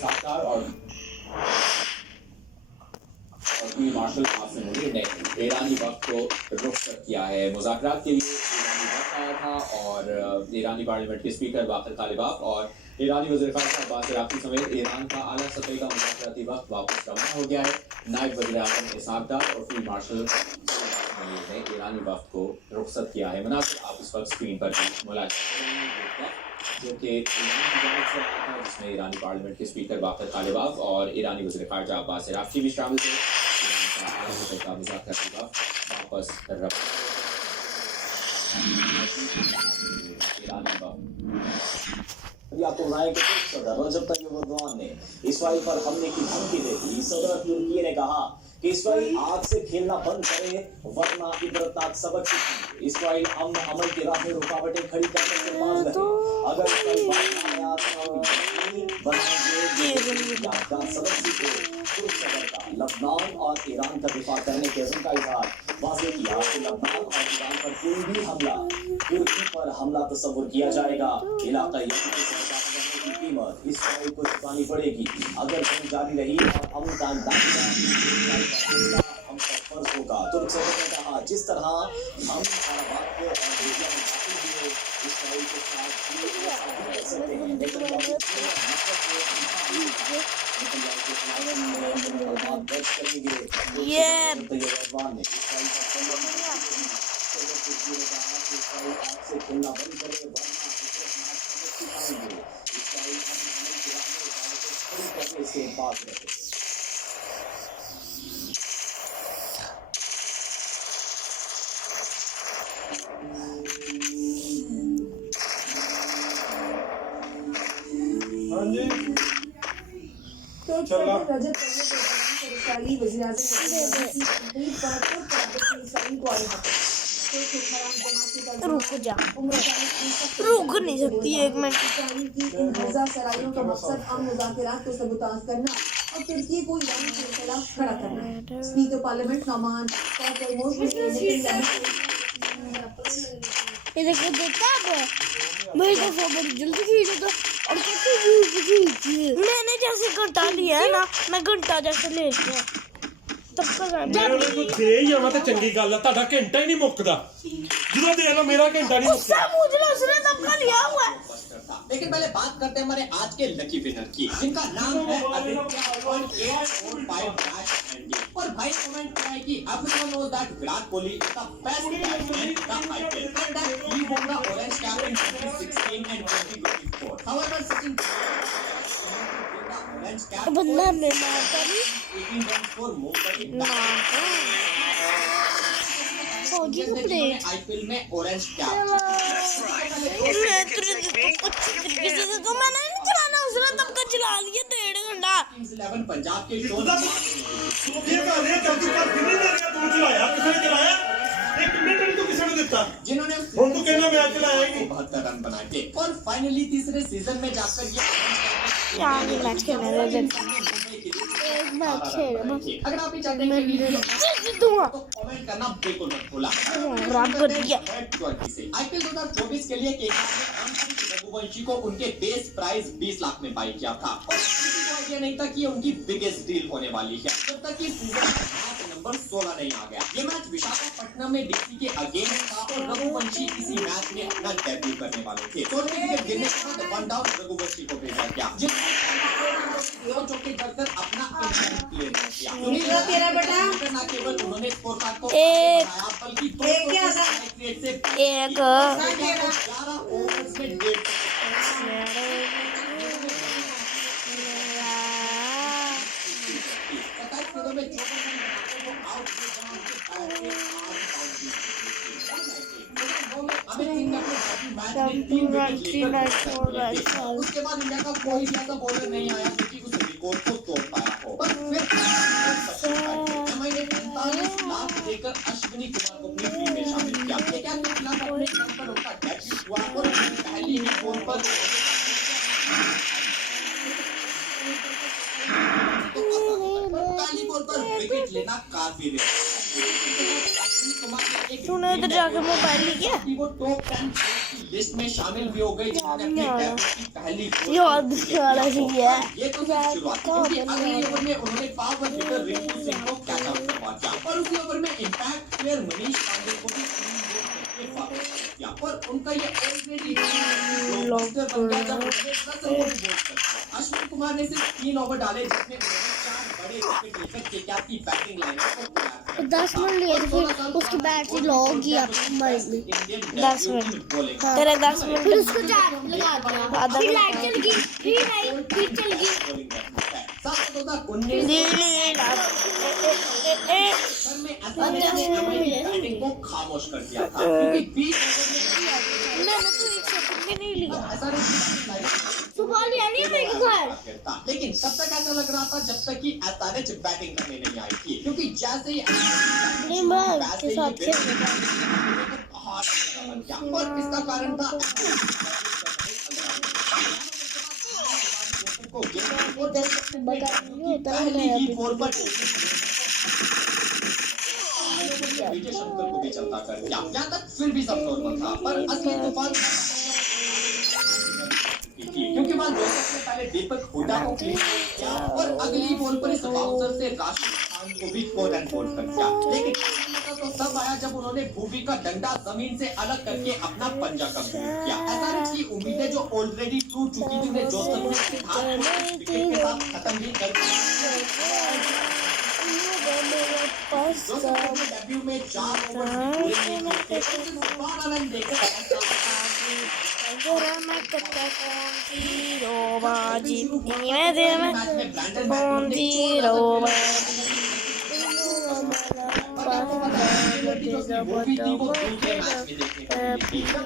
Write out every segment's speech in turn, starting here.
साक्षात्कार और मार्शल आसिम मुनीर ने ईरानी वक्त को रुखसत किया है। मुज़ाकरात के लिए ईरानी वक्त आया था और ईरानी पार्लियामेंट के स्पीकर बाकर कालिबाफ और ईरानी वज़ीर ख़ारजा अब्बास अराक़ची समेत ईरान का आला सतह का मुज़ाकराती वक्त वापस रवाना हो गया है। नायब वज़ीर आज़म इसहाक़ डार और फील्ड मार्शल ने ईरानी वक्त को रुखसत किया है। मनाज़िर आप इस वक्त स्क्रीन पर भी मुलाहिज़ा करेंगे, जो कि ईरान की जानिब से आया था, जिसमें ईरानी पार्लियामेंट के स्पीकर बाकर कालिबाफ और ईरानी वज़ीर ख़ारजा अब्बास अराक़ची भी शामिल थे। का मुज़ाकराती वक्त वापस अभी आपको बताएं कि सदर रजब तय्यब एर्दोगान ने इसराइल पर हमले की धमकी दे दी। सदर तुर्की ने कहा कि इसराइल आग से खेलना बंद करे वरना इबरतनाक सबक सीखेंगे। इसराइल अमन अमल की राह में रुकावटें खड़ी करने से बाज रहे। अगर सबक सीखे लबनान और ईरान का दिफा करने के अज़्म का इज़हार वाज़ेह किया कि लबनान और ईरान पर कोई भी हमला तुर्की पर हमला तस्वुर किया जाएगा। इलाका की कीमत इसराइल को चुकानी पड़ेगी। अगर जंग जारी रही और अमन का अंदाज़ा हम पर फर्ज होगा। तुर्क सदर ने कहा जिस तरह हम अरबाब को और इसराइल के साथ कर सकते हैं, लेकिन खेलना बंद करे से बात रहे। हाँ जी तो चला रजब तय्यब वज़ीर आज़म रुक जा, रुक नहीं सकती एक मिनट। सराइयों का मकसद अमन मुज़ाकरात को सबूताज करना और तुर्की को ईरान के खिलाफ खड़ा करना है। स्पीकर पार्लियामेंट नौमान ये देखो देता है मेरी तो बड़ी जल्दी खींचे तो और मैंने जैसे घंटा लिया है ना, मैं घंटा जैसे ले लिया तब तक दे ही आवा तो चंगी गल है। ਤੁਹਾਡਾ ਘੰਟਾ ही नहीं मुकदा, ਜਦੋਂ ਦੇ ਲੋ मेरा घंटा नहीं मुकदा। उसने तब का लिया हुआ है। लेकिन पहले बात करते हैं हमारे आज के लकी विनर की, जिनका नाम है आदित्य और भाई कमेंट किया है कि everyone knows that Virat Kohli is the best batsman in the IPL and that he won the orange cap in 2016 and 2024. However, Sachin बंदा ने मारता नहीं 18 runs for Mumbai फौजी को प्लेट आईपीएल में ऑरेंज कैप। मैं तुझे अच्छी तरीके से तो मैंने नहीं चलाना, उसने तब का चला लिया 1.5 घंटा। 11 पंजाब के शो ये कर रहे जल्दी कर कितने देर का तू चलाया, किसने चलाया? एक मिनट नहीं तो किसने दिया, जिन्होंने हम तो कहना मैच चलाया ही नहीं। 72 रन बना के और फाइनली तीसरे सीजन में जाकर ये यार ये मैच खेलने दे, एक मैच खेल बस। अगर आप भी चाहते हैं कि वीडियो दूंगा तो कमेंट करना बिल्कुल मत भूलना। रात कर दिया। आईपीएल 2024 के लिए केकेआर ने रघुवंशी को उनके बेस प्राइस 20 लाख में बाई किया था और किसी को आइडिया नहीं था कि ये उनकी बिगेस्ट डील होने वाली है जब तक कि सीजन मैच नंबर 16 नहीं आ गया। ये मैच विशाखापट्टनम में डीसी के अगेंस्ट था और रघुवंशी इसी मैच में अपना डेब्यू करने वाले थे। तो विकेट गिरने के बाद वन डाउन रघुवंशी को भेजा गया, चौके कर अपना क्लियर किया। तेरा बेटा न केवल उन्होंने स्कोर कार्ड को एक बल्कि एक 11 ओवर्स में 1.5 में उसके बाद इंडिया का कोई भी ऐसा बॉलर नहीं आया जो कि उस रिकॉर्ड को तोड़ पाया हो। पर फिर एमआई ने 45 लाख देकर अश्विनी कुमार को अपनी टीम में शामिल किया। केकेआर के खिलाफ अपने नाम पर उनका डेब्यू हुआ और पहली ही बॉल पर पहली बॉल पर विकेट लेना काफी है। तूने उधर जाके मोबाइल लिया वो टॉप 10 लिस्ट में शामिल भी हो गई जिन्होंने अपने पहली यार दिखाना चाहिए ये तो सिर्फ शुरुआत थी, क्योंकि अगले ओवर में उन्होंने पावर हिटर रिंकू सिंह को कैच आउट करवा दिया और उसी ओवर में इंपैक्ट प्लेयर मनीष पांडे को भी किया और उनका ये ऑलरेडी ब्लॉकबस्टर बन गया जब उन्होंने 10 ओवर बॉल कर अश्विन कुमार ने सिर्फ 3 ओवर डाले जिसमें उन्होंने 4 बड़े विकेट लेकर केकेआर की बैटिंग लाइनअप को तैयार किया 10 मिनट लिए थे फिर उसकी बैटरी लो होगी आप मर गई 10 मिनट तेरे 10 मिनट फिर उसको चार्ज लगा दिया फिर लाइट चल गई फिर आई फिर चल गई बैटिंग को खामोश कर दिया था क्योंकि 20 ओवर में मैंने तो एक सेकंड भी नहीं लिया ऐसा नहीं सुबह लिया नहीं मेरे घर था, लेकिन तब तक ऐसा लग रहा था जब तक कि एसआरएच बैटिंग करने नहीं आई थी, क्योंकि जैसे ही के साथ खेल और इसका कारण था पहली ही बॉल पर विजय शंकर को भी चलता कर दिया। यहाँ तक फिर भी सब नॉर्मल था, पर असली तूफान क्योंकि वहां जोसेफ ने पहले दीपक हुडा को किया और अगली बॉल पर इस बाउंसर से राशिद खान को भी कोट एंड कोट कर दिया, लेकिन तो तब आया जब उन्होंने भूवी का डंडा जमीन से अलग करके अपना पंजा कमजोर किया। एसआरएच की उम्मीदें जो ऑलरेडी टूट चुकी थी उन्हें जोसेफ ने विकेट के साथ खत्म भी कर दिया। जोसेफ ने डेब्यू में 4 ओवर रन देकर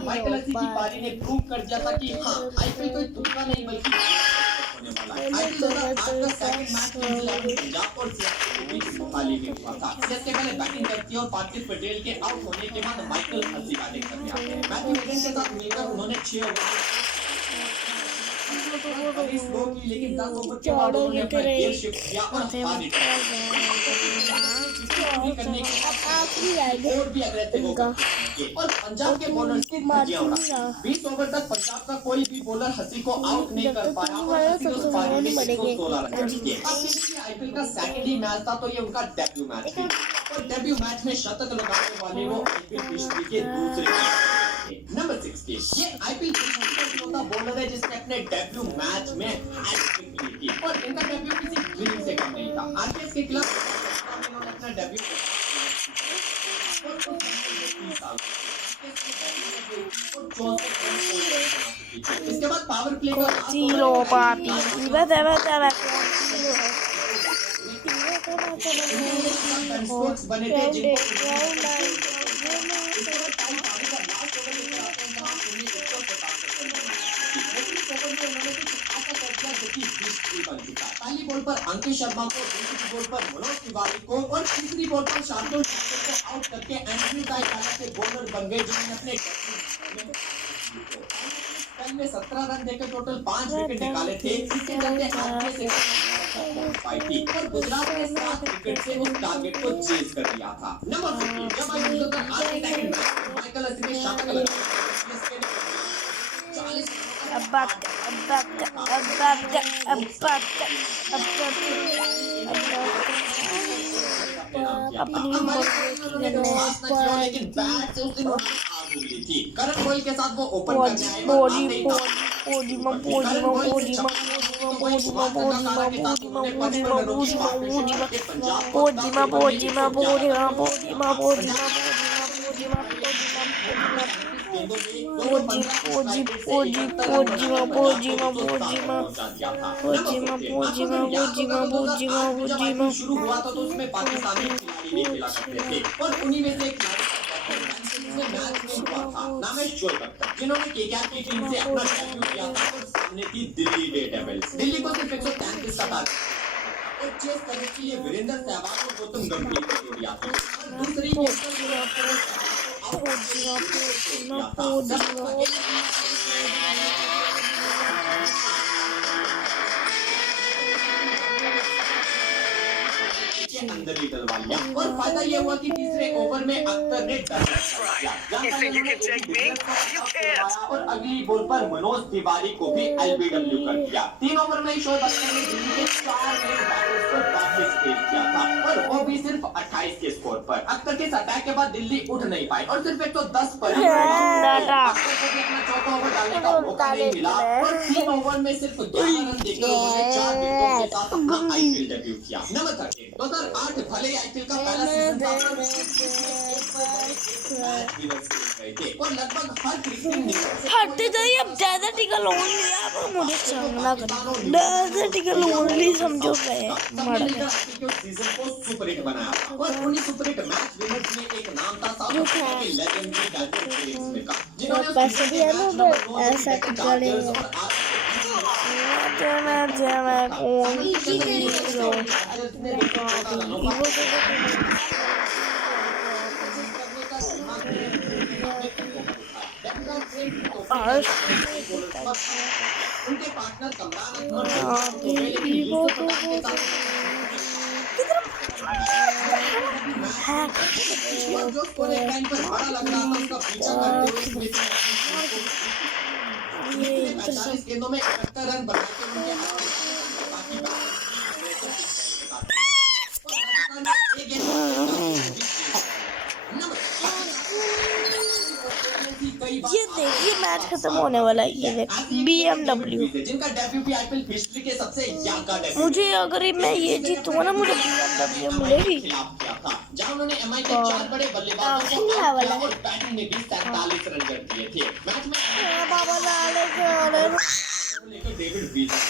माइकल हसी की पारी ने प्रूव कर दिया था कि हाँ आईपीएल कोई तुक्का नहीं बल्कि होने वाला है। आईपीएल 2008 का सेकंड मैच पंजाब और सीएसके के बीच मुकाबले में हुआ था। सीएसके पहले बैटिंग करती है और पार्थिव पटेल के आउट होने के बाद माइकल हसी बैटिंग करने आते हैं। मैथ्यू हेडन के साथ मिलकर उन्होंने 6 ओवर स्लो की, लेकिन 10 ओवर के बाद उन्होंने अपना गियर शिफ्ट किया और करने के और भी अग्रेसिव हो गए और पंजाब के बॉलर्स की 20 ओवर तक पंजाब का कोई भी बॉलर हसी को आउट नहीं कर पाया और हसी उस पारी में 16 रन कर दिए। आईपीएल का सेकंड ही मैच था तो ये उनका डेब्यू मैच था और डेब्यू मैच में शतक लगाने वाले वो आईपीएल हिस्ट्री के दूसरे नंबर 16 ये आईपीएल का बॉलर है जिसने अपने डेब्यू मैच में हैट्रिक ली थी और इनका डेब्यू किसी ड्रीम से कम नहीं था। आरकेएस के खिलाफ इन्होंने अपना डेब्यू इसके बाद पावर प्ले का बने थे पहली बॉल पर अंकित शर्मा को, दूसरी बॉल पर मनोज तिवारी को और तीसरी बॉल पर शार्दुल ठाकुर को आउट करके एंड्रयू टाई के बॉलर बन गए जिन्होंने अपने में 17 रन देकर टोटल 5 विकेट निकाले थे। इसके चलते आरकेएस थी और गुजरात ने 7 विकेट से उस टारगेट को चेज कर लिया था। नंबर 15 जब माइकल हसी ने शतक लगाया करण गोयल के साथ वो ओपन करने आए शुरू हुआ था तो उसमें पाकिस्तानी खिलाड़ी भी खेला करते थे और उन्हीं में से एक मैच में हुआ था नाम है शोएब अख्तर जिन्होंने केकेआर की टीम से अपना डेब्यू किया था और सामने थी दिल्ली डेयरडेविल्स। दिल्ली को सिर्फ 133 का टारगेट और चेस करने के लिए वीरेंद्र सहवाग और गौतम गंभीर की जोड़ी आती है। दूसरी के अंदर ही डलवा लिया और फायदा ये हुआ कि तीसरे ओवर में अख्तर ने और अगली बॉल पर मनोज तिवारी को भी एलबीडब्ल्यू कर दिया। 3 ओवर में शोएब अख्तर ने दिल्ली के 4 नए बैटर्स पर 32 पेश किया था और वो भी सिर्फ 28 के स्कोर पर। अख्तर के इस अटैक के बाद दिल्ली उठ नहीं पाई और सिर्फ 110 पर ही अख्तर को भी अपना चौथा ओवर डालने का मौका नहीं मिला और 3 ओवर में सिर्फ 11 रन देकर उन्होंने 4 विकेटों के साथ अपना आईपीएल डेब्यू किया। नंबर 13 2008 भले ही आईपीएल का पहला सीजन था और लगभग हर क्रिकेटिंग हटते जाइए अब ज्यादा टिकल ओनली आप मुझे सामना कर ज्यादा टिकल ओनली समझो गए सीजन को सुपर हिट बनाया और उन्हीं सुपर हिट मैच विनर्स में एक नाम था साउथ अफ्रीका के लेजेंडरी डैनियल क्रेग का जिन्होंने पैसे दिया ना तो ऐसा करेंगे मैं कौन उनके पार्टनर कमरान जो स्कोर एक टाइम पर बड़ा लग रहा था उसका पीछा करते हुए 45 गेंदों में 71 रन बनाते उनके ये देखिए मैच खत्म होने वाला है। ये BMW जिनका डेब्यू भी आईपीएल हिस्ट्री के सबसे यादगार डेब्यू मुझे अगर मैं ये जीतूंगा ना मुझे BMW मिलेगी। खिलाफ किया था जहां उन्होंने एमआई के 4 बड़े बल्लेबाजों को आउट किया और बैटिंग में भी 47 रन कर दिए थे। मैच में बाबा लेकर डेविड विलियर्स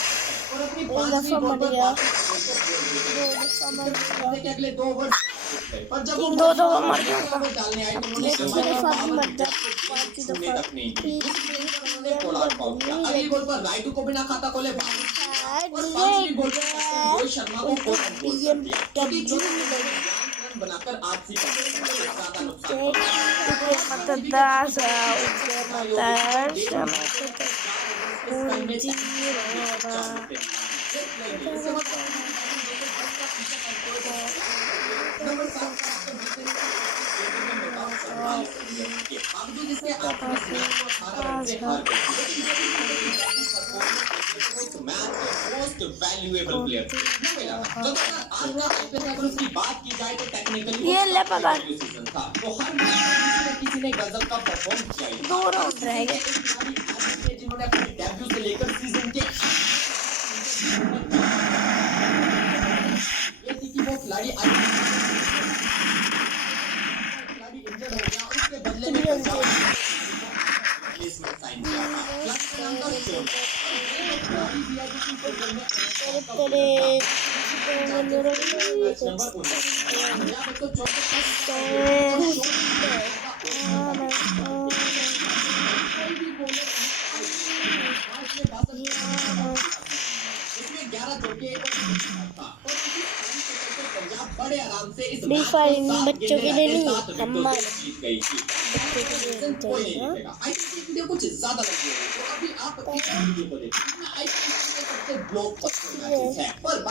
और अपनी 5वीं बॉल पर के अगले 2 ओवर पर जब वो 2 मर गया डालने आए तो उन्होंने तक नहीं दी। पोलार्ड आउट किया। अगली बॉल पर राइडू को बिना खाता खोले और 5वीं बॉल पर रोहित शर्मा को बोल्ड कर दिया क्योंकि जो रन बनाकर आरसी का ज्यादा नुकसान बावजूद इसके आखिरी मैच को 18 रन से हार गई। मोस्ट वैल्यूएबल प्लेयर लगातार आज का आईपीएल में अगर उसकी बात की जाए तो टेक्निकली ये ले पकड़ सीजन था तो हर मैच किसी ने गजब का परफॉर्म किया। 2 राउंड रह गए जिन्होंने अपने डेब्यू से लेकर सीजन के ये थी कि वो खिलाड़ी इंजर्ड हो गया और उसके बदले में रिप्लेसमेंट साइन किया था। क्लब का नाम था शोन इसमें 11 जोड़े बड़े आराम से इस मैच को बच्चों के लिए नहीं हमारे जीत गई थी। कोई नहीं देखेगा। आईपीएल वीडियो कुछ ज्यादा लग रही है तो अभी आप अपनी वीडियो को देखिए। आईपीएल के सबसे ब्लॉकबस्टर मैचेस है और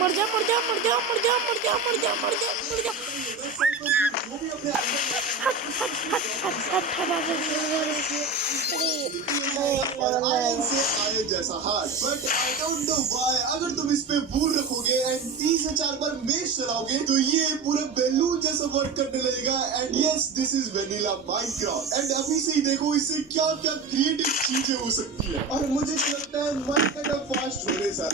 मर जा आए जैसा हार but I don't know why अगर तुम इस पे भूल रखोगे एंड 3 से 4 बार मेश चलाओगे तो ये पूरे बैलून जैसा वर्क करने लगेगा and yes this is vanilla Minecraft and अभी से ही देखो इससे क्या क्या क्रिएटिव चीजें हो सकती है और मुझे तो लगता है माइनक्राफ्ट फास्ट होने सर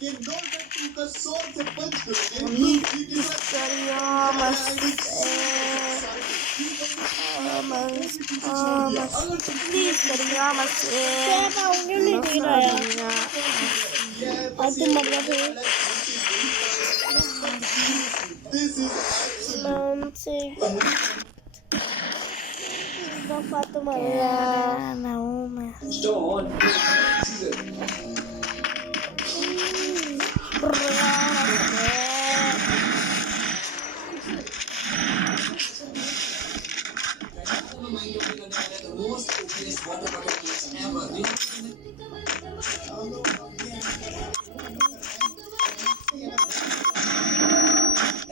कि नो दैट टू का शॉट से पंच करोगे This is ना फातिमा ना हूँ मैं Stone.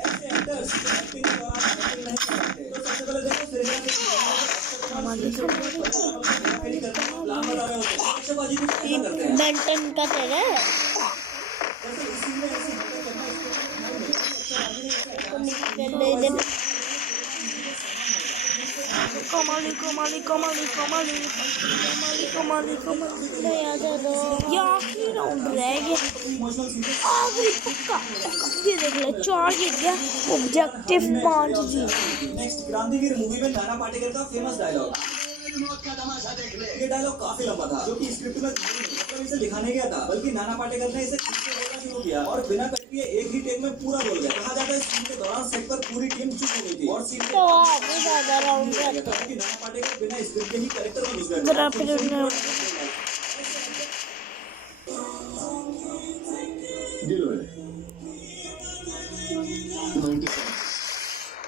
ऐसे एक्टर्स जो एक्टिंग के दौरान एक्टिंग नहीं कर पाते तो सबसे पहले देखो फेरी करते हैं प्लान बता रहे होते हैं बच्चेबाजी भी कैसा करते हैं बेंटन का तेरे जैसे इसी में ऐसी हरकत करना कमाली कमाली कमाली कमाली कमाली कमाली कमाली नहीं आता तो ये आखिरी राउंड रह गया इमोशनल सीन आखिरी पक्का ये देख ले 4 जीत गया ऑब्जेक्टिव 5 जीत नेक्स्ट क्रांतिवीर मूवी में नाना पाटेकर का फेमस डायलॉग ये डायलॉग काफी लंबा था जो कि स्क्रिप्ट में था ही नहीं मतलब इसे लिखाने गया था बल्कि नाना पाटेकर ने इसे खुद से बोलना शुरू किया और बिना कट किए एक ही टेक में पूरा बोल गया कहा जाता है सीन के दौरान सेट पर पूरी टीम चुप हो गई थी और सीन के तो आगे ज्यादा राउंड कि नाना पाटेकर बिना स्क्रिप्ट के ही कैरेक्टर में घुस गए जरा फिर उन्हें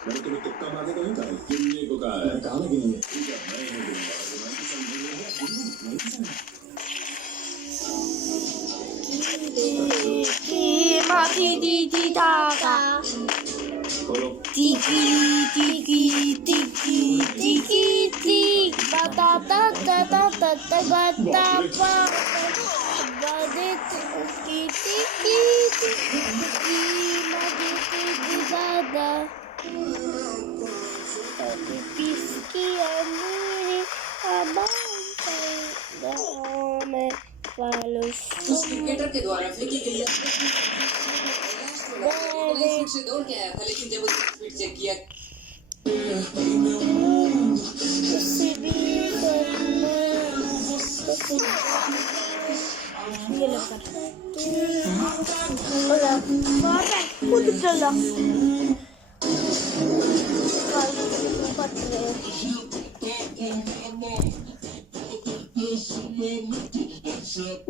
मैंने तुम्हें तुक्का मारने को नहीं कहा गिनने को कहा है कहा ना गिनिए ठीक है मैं नहीं गिनूंगा माथी दी दी ताका बोलो टिकी टिकी टिकी टिकी टिक बता ता ता ता ता ता बता पा बदे की की की मदे की दादा किसकी अमीरी अबान में फालूस उस क्रिकेटर के द्वारा फेंकी गई स्पीड से दौड़ के आया था लेकिन जब उसने स्पीड चेक किया ये लो कर मार खुद चला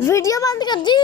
वीडियो बंद कर दी